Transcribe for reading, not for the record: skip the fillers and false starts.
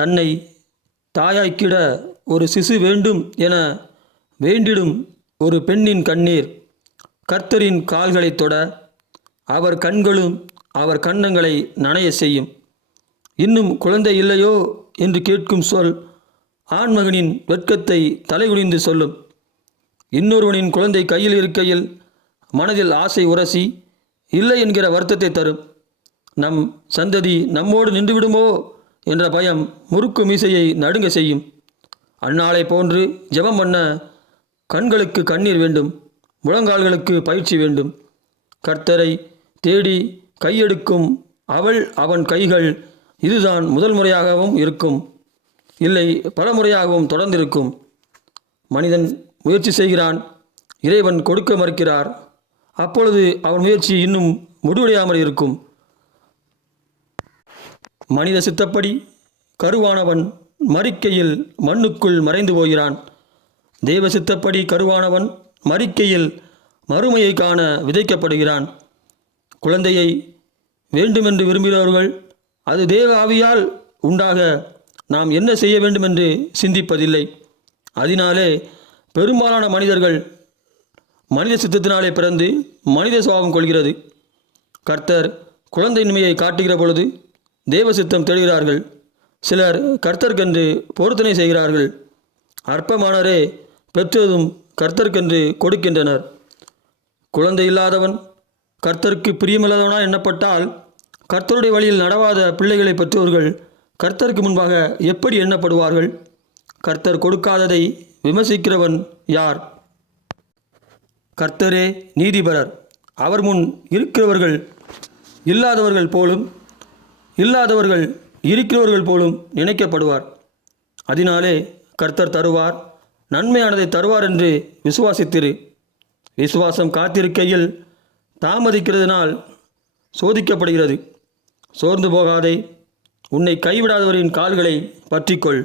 தன்னை தாயாக்கிட ஒரு சிசு வேண்டும் என வேண்டிடும் ஒரு பெண்ணின் கண்ணீர் கர்த்தரின் கால்களை தொட அவர் கண்களும் அவர் கன்னங்களை நனைய செய்யும். இன்னும் குழந்தை இல்லையோ என்று கேட்கும் சொல் ஆண்மகனின் வெட்கத்தை தலைகுனிந்து சொல்லும். இன்னொருவனின் குழந்தை கையில் இருக்கையில் மனதில் ஆசை உரசி இல்லை என்கிற வருத்தத்தை தரும். நம் சந்ததி நம்மோடு நின்றுவிடுமோ என்ற பயம் முறுக்கு மீசையை நடுங்க செய்யும். அந்நாளை போன்று ஜெபம் பண்ண கண்களுக்கு கண்ணீர் வேண்டும், முழங்கால்களுக்கு பயிற்சி வேண்டும். கர்த்தரை தேடி கையெடுக்கும் அவன் கைகள் இதுதான் முதல் முறையாகவும் இருக்கும், இல்லை பல முறையாகவும் தொடர்ந்திருக்கும். மனிதன் முயற்சி செய்கிறான், இறைவன் கொடுக்க மறுக்கிறார். அப்பொழுது அவன் முயற்சி இன்னும் முடிவடையாமல் இருக்கும். மனித சித்தப்படி கருவானவன் மரிக்கையில் மண்ணுக்குள் மறைந்து போகிறான். தெய்வ சித்தப்படி கருவானவன் மரிக்கையில் மறுமையை காண விதைக்கப்படுகிறான். குழந்தையை வேண்டுமென்று விரும்புகிறவர்கள் அது தேவ ஆவியால் உண்டாக நாம் என்ன செய்ய வேண்டும் என்று சிந்திப்பதில்லை. அதனாலே பெரும்பாலான மனிதர்கள் மனித சித்தத்தினாலே பிறந்து மனித சுபாவம் கொள்கிறது. கர்த்தர் குழந்தையின்மையை காட்டுகிற பொழுது தேவ சித்தம் தேடுகிறார்கள். சிலர் கர்த்தர்க்கென்று பொருத்தனை செய்கிறார்கள். அற்பமானரே பெற்றதும் கர்த்தர்க்கென்று கொடுக்கின்றனர். குழந்தை இல்லாதவன் கர்த்தருக்கு பிரியமில்லாதவனா எண்ணப்பட்டால் கர்த்தருடைய வழியில் நடவாத பிள்ளைகளை பெற்றோர்கள் கர்த்தருக்கு முன்பாக எப்படி எண்ணப்படுவார்கள்? கர்த்தர் கொடுக்காததை விமர்சிக்கிறவன் யார்? கர்த்தரே நீதிபரர். அவர் முன் இருக்கிறவர்கள் இல்லாதவர்கள் போலும் இல்லாதவர்கள் இருக்கிறவர்கள் போலும் நினைக்கப்படுவார். அதனாலே கர்த்தர் தருவார், நன்மையானதை தருவார் என்று விசுவாசித்திரு. விசுவாசம் காத்திருக்கையில் தாமதிக்கிறதுனால் சோதிக்கப்படுகிறது. சோர்ந்து போகாதே, உன்னை கைவிடாதவரின் கால்களை பற்றிக்கொள்.